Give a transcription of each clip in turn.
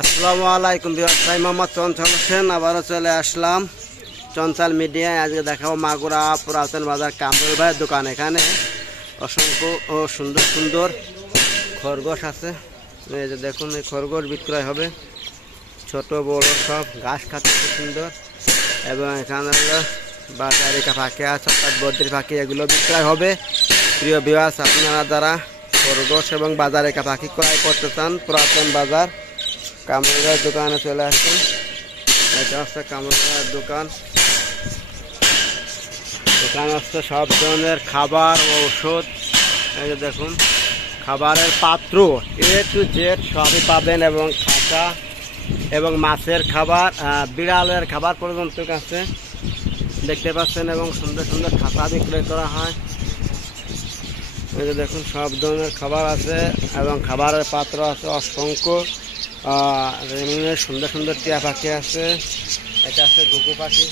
আসসালামু আলাইকুম ভাই, মোহাম্মদ চঞ্চল হোসেন আবারও চলে আসলাম চঞ্চল মিডিয়ায়। আজকে দেখাবো মাগুরা পুরাতন বাজার কামরুল ভাইয়ের দোকান। এখানে অসংখ্য ও সুন্দর সুন্দর খরগোশ আছে। এই যে দেখুন, এই খরগোশ বিক্রয় হবে, ছোট বড় সব, ঘাস খাচ্ছে খুব সুন্দর। এবং এখানে হলো বাজারিকা পাখি আছে, অর্থাৎ বদ্রি পাখি, এগুলো বিক্রয় হবে। প্রিয় ভিউয়ার্স, আপনারা যারা খরগোশ এবং বাজারিকা পাখি ক্রয় করতে চান, পুরাতন বাজার কামরুল ভাইয়ের দোকানে চলে আসুন। এটা হচ্ছে কামরুল ভাইয়ের দোকান। এখানে হচ্ছে সব ধরনের খাবার ও ওষুধ। এই যে দেখুন, খাবারের পাত্র A to Z সবই পাবেন, এবং খাঁচা এবং মাছের খাবার, বিড়ালের খাবার পর্যন্ত আছে দেখতে পাচ্ছেন। এবং সুন্দর সুন্দর খাঁচা বিক্রয় করা হয়। এই যে দেখুন, সব ধরনের খাবার আছে এবং খাবারের পাত্র আছে অসংখ্য। সুন্দর সুন্দর টিয়া পাখি আছে। এটা আছে ঘুঘু পাখি,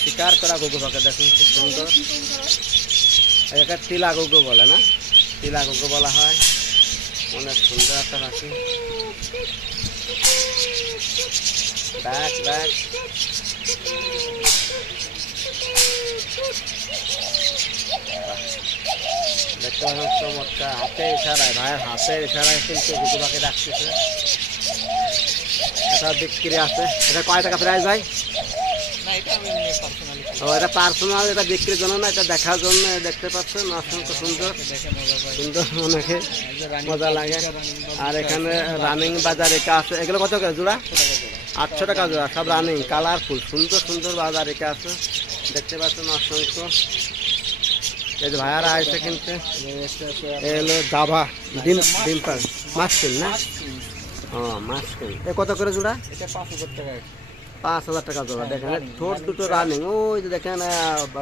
শিকার করা ঘুঘু পাখি, দেখুন খুব সুন্দর। এটা টিলা ঘুঘু বলে না, টিলা ঘুঘু বলা হয়। অনেক সুন্দর একটা পাখি। ব্যাক ব্যাক দেখতে পাচ্ছেন, চমৎকার। হাতে ইশারায়, ভাইয়ের হাতে ইশারায় কিন্তু ঘুঘু পাখি রাখতেছে। এটা বিক্রি আছে। এটা কয় টাকা প্রাইস ভাই? ও, এটা পার্সোনাল, এটা বিক্রির জন্য না, এটা দেখার জন্য। দেখতে পাচ্ছেন অসংখ্য সুন্দর সুন্দর, অনেকে মজা লাগে। আর এখানে রানিং বাজারিকা আছে। এগুলো কত করে জোড়া? 800 টাকা জোড়া। সব রানিং, কালারফুল, সুন্দর সুন্দর বাজারিকা আছে দেখতে পাচ্ছেন অসংখ্য। এই যে ভাইয়ারা আসছে কিনতে। এলো দাবা ডিম, ডিম মাছকিন না? ও, মাছকিন। এ কত করে জোড়া? 5,000 টাকা জোড়া। দেখেন ঠোঁট দুটো রানিং। ওই যে দেখেন,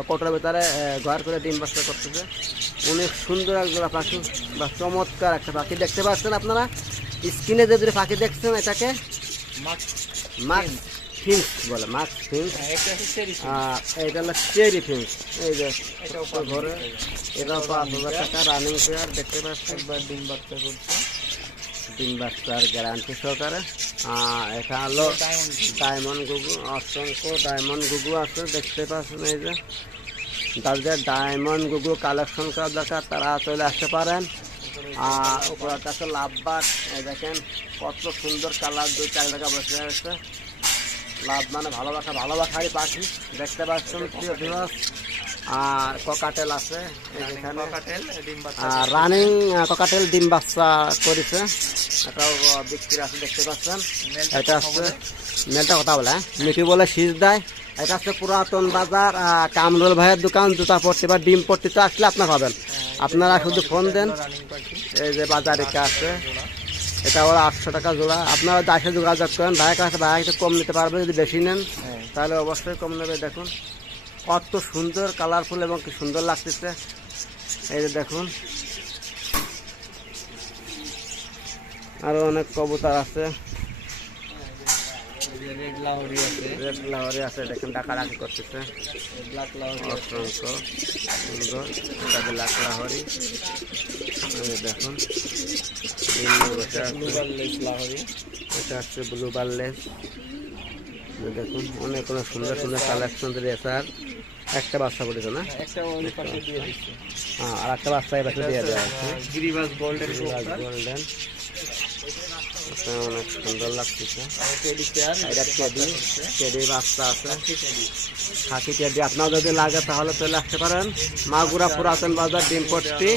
কটোর ভিতরে ঘর করে ডিম বাচ্চা করতেছে। অনেক সুন্দর এক জোড়া পাখি, বা চমৎকার একটা পাখি দেখতে পাচ্ছেন আপনারা। স্ক্রিনে যে দুটো পাখি দেখছেন, এটাকে মাক্স ফিন্স বলে, মাক্স ফিন্স। এটা হলো চেরি ফিন্স। এই যে ঘরে, এটাও 5,000 টাকা রানিং পেয়ার দেখতে পাচ্ছেন। ডিম বাচ্চা করছে, ডিম বাচ্চার গ্যারান্টি সহকারে। এটা হলো ডায়মন্ড ঘুঘু, অসংখ্য ডায়মন্ড ঘুঘু আছে দেখতে পাচ্ছেন। এই যে যাদের ডায়মন্ড ঘুঘু কালেকশন করার দরকার, তারা চলে আসতে পারেন। আর উপরে আছে লাভবাট। দেখেন কত সুন্দর কালার, 2-4 টাকা বসে আছে। লাভ মানে ভালোবাসা, ভালোবাসারই পাখি দেখতে পাচ্ছেন প্রিয় ভিউয়ার্স। আর ককাটেল আছে এখানে, রানিং ককাটেল ডিম বাচ্চা করেছে, এটাও বিক্রি আছে দেখতে পাচ্ছেন। এটা হচ্ছে মেলটা কথা বলে, মিঠি বলে শীষ দেয়। এটা হচ্ছে পুরাতন বাজার কামরুল ভাইয়ের দোকান। জুতা পট্টি বা ডিম পট্টিতে আসলে আপনার পাবেন। আপনারা শুধু ফোন দেন। এই যে বাজারিকা আছে, এটা ওরা 800 টাকা জোড়া। আপনারা দাসে যোগাযোগ করেন, ভাইয়ের কাছে ভাই একটু কম নিতে পারবে। যদি বেশি নেন তাহলে অবশ্যই কম নেবে। দেখুন কত সুন্দর কালারফুল এবং কি সুন্দর লাগতেছে। এই যে দেখুন, আরো অনেক কবুতর আছে। রেড লাহোরি আছে, রেড লাহোরি আছে, দেখুন ডাকাডাকি করতেছে। ব্ল্যাক লাহোরি অসংখ্য সুন্দর, এটা ব্ল্যাক লাহোরি। দেখুন ব্লু বার্লেস লাহোরি, এটা হচ্ছে ব্লু বার্লেস। দেখুন অনেক অনেক সুন্দর সুন্দর কালেকশন দিয়েছে। আর একটা বাচ্চা পড়েছে না, একটা ওই পাশে দিয়ে দিচ্ছে। হ্যাঁ, আর একটা বাচ্চা এই পাশে দিয়ে দেওয়া আছে, গিরিবাজ গোল্ডেন, গোল্ডেন। অনেক সুন্দর লাগতেছে। টেডি পেয়ার, এটা টেডি বাচ্চা আছে, খাকি টেডি। আপনার যদি লাগে তাহলে চলে আসতে পারেন মাগুরা পুরাতন বাজার ডিমপট্টি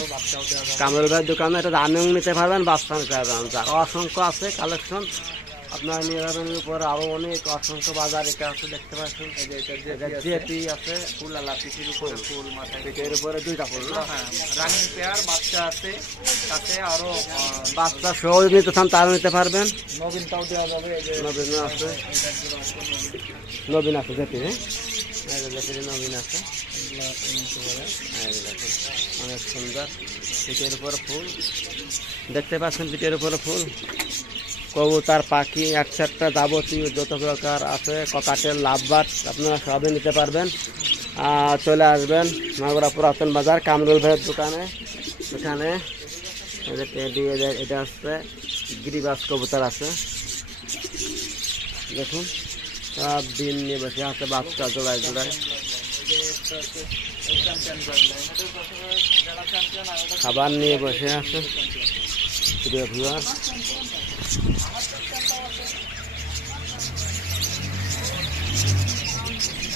কামরুল ভাইয়ের দোকানে। এটা রানিং নিতে পারবেন, বাচ্চা নিতে পারবেন। অসংখ্য আছে কালেকশন, আপনারা নিয়ে যাবেন। উপরে আরো অনেক অসংখ্য বাজার এটা আছে দেখতে পাচ্ছেন। জেপি আছে, ফুল আলা পিঠের উপরে ফুল, মাথায় পিঠের উপরে 2টা ফুল না। রানিং পেয়ার বাচ্চা আছে, সাথে আরো বাচ্চা সহ নিতে চান তারা নিতে পারবেন। নবীনটাও দেওয়া যাবে। নবীন আছে, নবীন আছে জেপি, নবীন আছে। অনেক সুন্দর, পিঠের উপরে ফুল দেখতে পাচ্ছেন, পিঠের উপরে ফুল। কবুতর পাখি একটা যাবতীয় যত প্রকার আছে, ককাটেল লাভবাট, আপনারা সবই নিতে পারবেন। চলে আসবেন মাগুরা পুরাতন বাজার কামরুল ভাইয়ের দোকানে। এখানে এটা হচ্ছে গিরিবাজ কবুতর আছে, দেখুন সব ডিম নিয়ে বসে আছে বাচ্চা জোড়ায় জোড়ায়। খাবার নিয়ে বসে আছে প্রিয় ভিউয়ার।